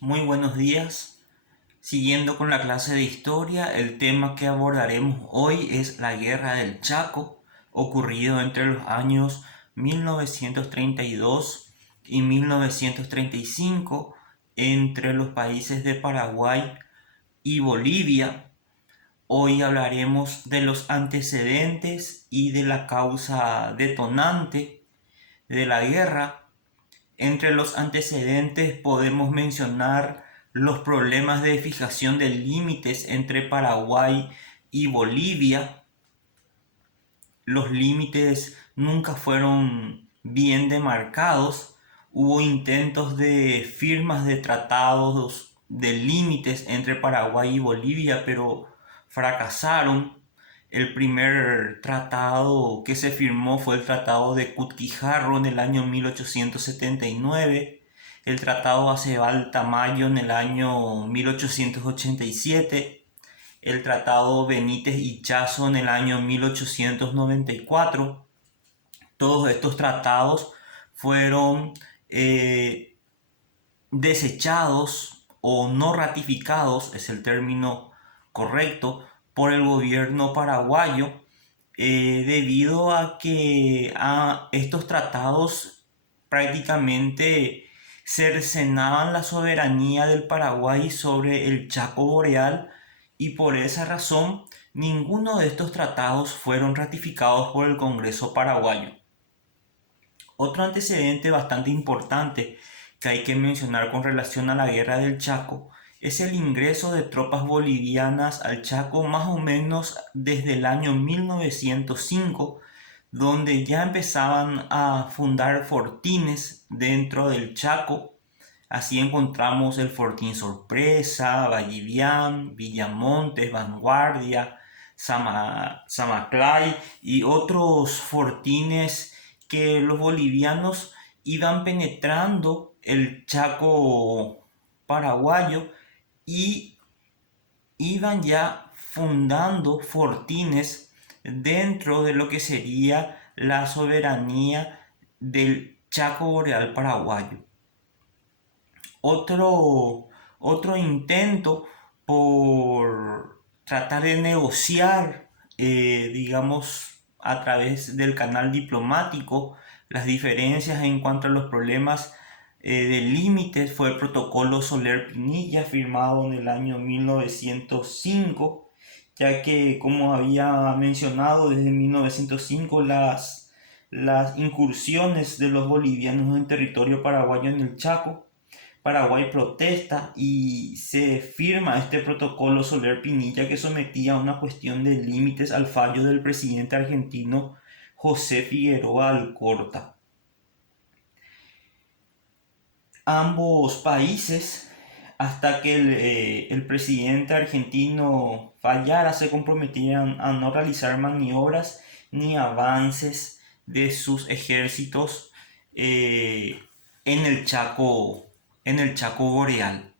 Muy buenos días. Siguiendo con la clase de historia, el tema que abordaremos hoy es la Guerra del Chaco, ocurrido entre los años 1932 y 1935 entre los países de Paraguay y Bolivia. Hoy hablaremos de los antecedentes y de la causa detonante de la guerra. Entre los antecedentes podemos mencionar los problemas de fijación de límites entre Paraguay y Bolivia. Los límites nunca fueron bien demarcados. Hubo intentos de firmas de tratados de límites entre Paraguay y Bolivia, pero fracasaron. El primer tratado que se firmó fue el Tratado de Cutquijarro en el año 1879, el Tratado Acebal-Tamayo en el año 1887, el Tratado Benítez-Ichazo en el año 1894. Todos estos tratados fueron desechados o no ratificados, es el término correcto, por el gobierno paraguayo, debido a que estos tratados prácticamente cercenaban la soberanía del Paraguay sobre el Chaco Boreal, y por esa razón ninguno de estos tratados fueron ratificados por el Congreso paraguayo. Otro antecedente bastante importante que hay que mencionar con relación a la guerra del Chaco es el ingreso de tropas bolivianas al Chaco más o menos desde el año 1905, donde ya empezaban a fundar fortines dentro del Chaco. Así encontramos el Fortín Sorpresa, Vallivian, Villamontes, Vanguardia, Samaclay y otros fortines que los bolivianos iban penetrando el Chaco paraguayo y iban ya fundando fortines dentro de lo que sería la soberanía del Chaco Boreal paraguayo. Otro, otro intento por tratar de negociar, digamos, a través del canal diplomático, las diferencias en cuanto a los problemas de límites fue el protocolo Soler-Pinilla firmado en el año 1905, ya que, como había mencionado, desde 1905 las incursiones de los bolivianos en territorio paraguayo en el Chaco. Paraguay protesta y se firma este protocolo Soler-Pinilla, que sometía a una cuestión de límites al fallo del presidente argentino José Figueroa Alcorta. Ambos países, hasta que el presidente argentino fallara, se comprometían a no realizar maniobras ni avances de sus ejércitos eh, en en el Chaco Boreal.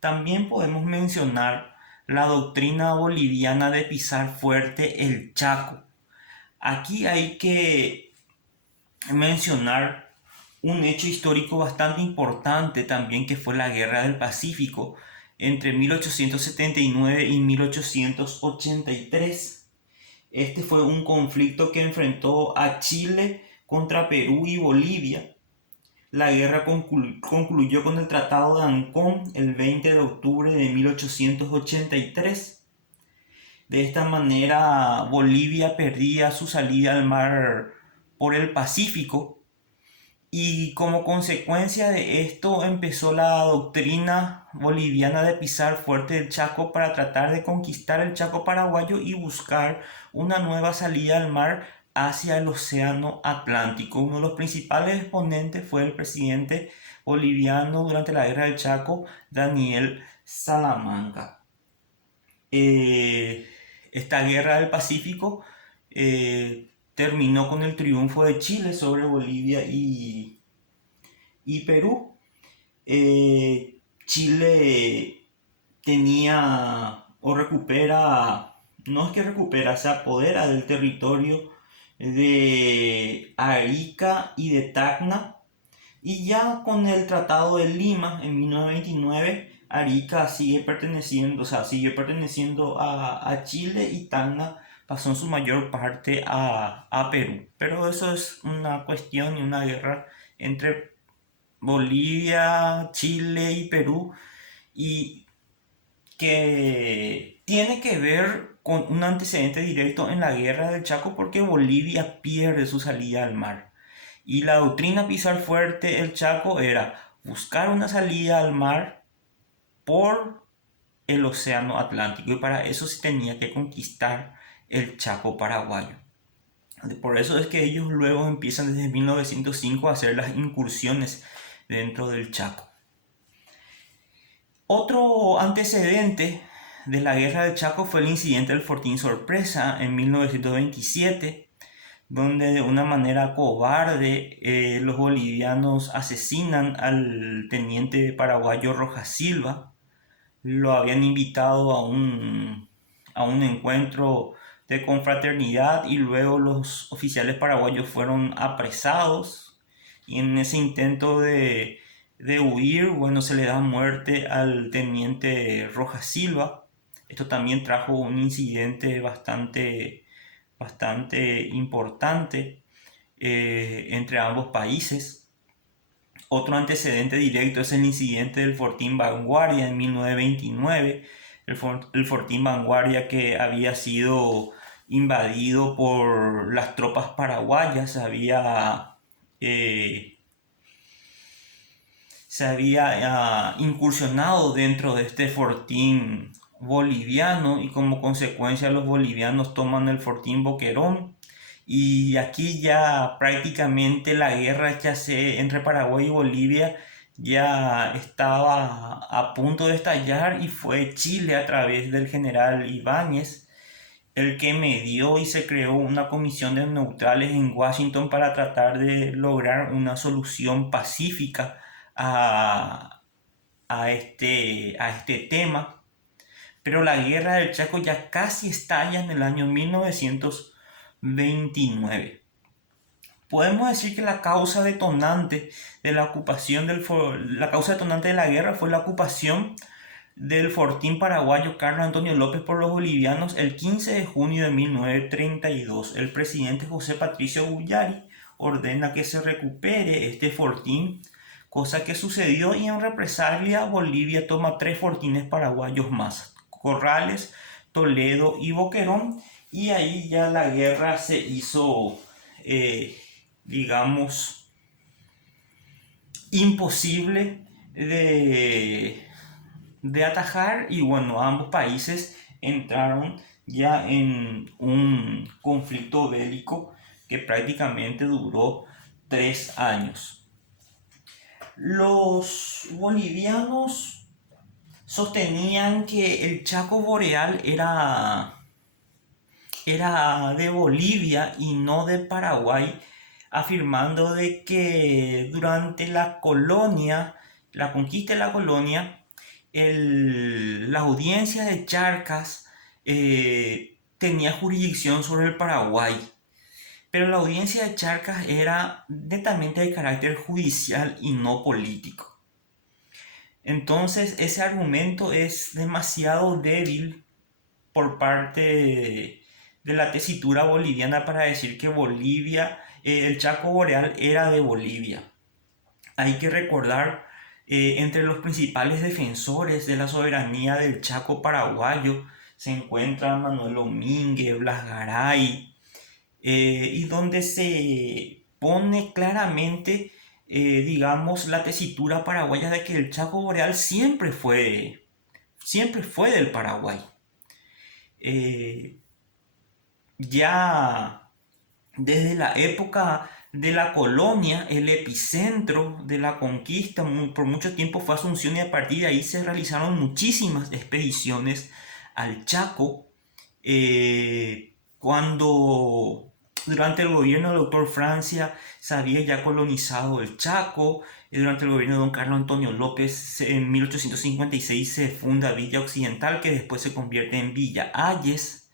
También podemos mencionar la doctrina boliviana de pisar fuerte el Chaco. Aquí hay que mencionar un hecho histórico bastante importante también, que fue la Guerra del Pacífico entre 1879 y 1883. Este fue un conflicto que enfrentó a Chile contra Perú y Bolivia. La guerra concluyó con el Tratado de Ancón el 20 de octubre de 1883. De esta manera, Bolivia perdía su salida al mar por el Pacífico, y como consecuencia de esto empezó la doctrina boliviana de pisar fuerte el Chaco para tratar de conquistar el Chaco paraguayo y buscar una nueva salida al mar hacia el océano Atlántico. Uno de los principales exponentes fue el presidente boliviano durante la guerra del Chaco, Daniel Salamanca. Eh, Esta guerra del Pacífico terminó con el triunfo de Chile sobre Bolivia y Perú. Chile tenía o recupera, no es que recupera, se apodera del territorio de Arica y de Tacna, Y ya con el Tratado de Lima en 1929, Arica sigue perteneciendo, o sea, siguió perteneciendo a Chile y Tacna pasó en su mayor parte a Perú. Pero eso es una cuestión y una guerra entre Bolivia, Chile y Perú y que tiene que ver con un antecedente directo en la guerra del Chaco porque Bolivia pierde su salida al mar. Y la doctrina pisar fuerte el Chaco era buscar una salida al mar por el océano Atlántico y para eso se tenía que conquistar el Chaco paraguayo. Por eso es que ellos luego empiezan desde 1905 a hacer las incursiones dentro del Chaco. Otro antecedente de la guerra del Chaco fue el incidente del Fortín Sorpresa en 1927, donde de una manera cobarde los bolivianos asesinan al teniente paraguayo Rojas Silva. Lo habían invitado a un encuentro de confraternidad y luego los oficiales paraguayos fueron apresados y en ese intento de huir, bueno, se le da muerte al teniente Rojas Silva. Esto también trajo un incidente bastante importante entre ambos países. Otro antecedente directo es el incidente del Fortín Vanguardia en 1929, el Fortín Vanguardia que había sido invadido por las tropas paraguayas, eh, se había incursionado dentro de este fortín boliviano y como consecuencia los bolivianos toman el Fortín Boquerón y aquí ya prácticamente la guerra entre Paraguay y Bolivia ya estaba a punto de estallar y fue Chile a través del general Ibáñez el que medió y se creó una comisión de neutrales en Washington para tratar de lograr una solución pacífica a, a este tema. Pero la guerra del Chaco ya casi estalla en el año 1929. Podemos decir que la causa detonante de la ocupación la causa detonante de la guerra fue la ocupación del fortín paraguayo Carlos Antonio López por los bolivianos el 15 de junio de 1932. El presidente José Patricio Guyari ordena que se recupere este fortín, cosa que sucedió y en represalia Bolivia toma 3 fortines paraguayos más, Corrales, Toledo y Boquerón, y ahí ya la guerra se hizo, digamos, imposible de atajar y bueno, ambos países entraron ya en un conflicto bélico que prácticamente duró 3 años. Los bolivianos sostenían que el Chaco Boreal era de Bolivia y no de Paraguay, afirmando de que durante la colonia, la conquista de la colonia, la audiencia de Charcas tenía jurisdicción sobre el Paraguay, pero la audiencia de Charcas era netamente de carácter judicial y no político. Entonces ese argumento es demasiado débil por parte de la tesitura boliviana para decir que Bolivia, el Chaco Boreal era de Bolivia. Hay que recordar entre los principales defensores de la soberanía del Chaco paraguayo se encuentran Manuel Domínguez, Blas Garay, y donde se pone claramente, digamos, la tesitura paraguaya de que el Chaco Boreal siempre fue del Paraguay. Ya desde la época de la colonia, el epicentro de la conquista por mucho tiempo fue Asunción y a partir de ahí se realizaron muchísimas expediciones al Chaco. Cuando durante el gobierno del doctor Francia se había ya colonizado el Chaco, durante el gobierno de don Carlos Antonio López en 1856 se funda Villa Occidental que después se convierte en Villa Ayes.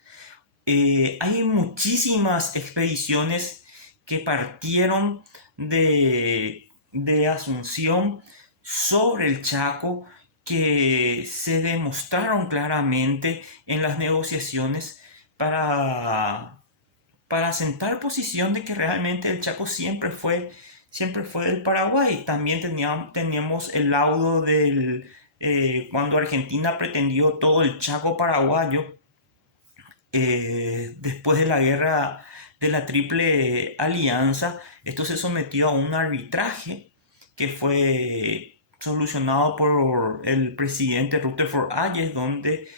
Hay muchísimas expediciones que partieron de Asunción sobre el Chaco que se demostraron claramente en las negociaciones para sentar posición de que realmente el Chaco siempre fue del Paraguay. También teníamos el laudo cuando Argentina pretendió todo el Chaco paraguayo después de la guerra de la Triple Alianza. Esto se sometió a un arbitraje que fue solucionado por el presidente Rutherford Hayes, donde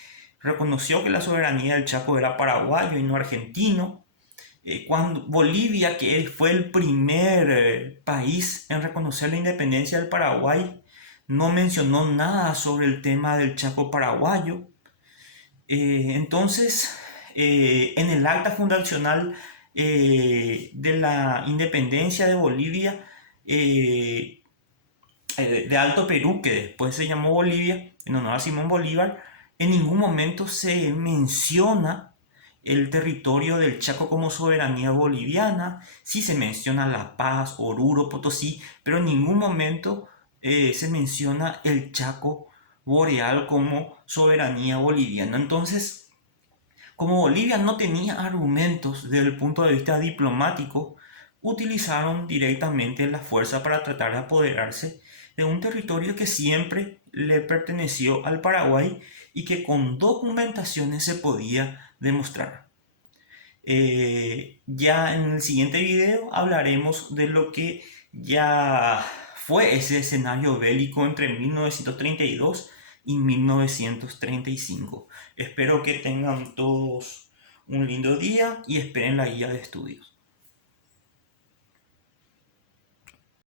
reconoció que la soberanía del Chaco era paraguayo y no argentino. Cuando Bolivia, que fue el primer país en reconocer la independencia del Paraguay, no mencionó nada sobre el tema del Chaco paraguayo. Entonces, en el acta fundacional de la independencia de Bolivia, de Alto Perú, que después se llamó Bolivia, en honor a Simón Bolívar, en ningún momento se menciona el territorio del Chaco como soberanía boliviana. Sí se menciona La Paz, Oruro, Potosí, pero en ningún momento se menciona el Chaco boreal como soberanía boliviana. Entonces, como Bolivia no tenía argumentos desde el punto de vista diplomático, utilizaron directamente la fuerza para tratar de apoderarse de un territorio que siempre le perteneció al Paraguay y que con documentaciones se podía demostrar. Ya en el siguiente video hablaremos de lo que ya fue ese escenario bélico entre 1932 y 1935. Espero que tengan todos un lindo día y esperen la guía de estudios.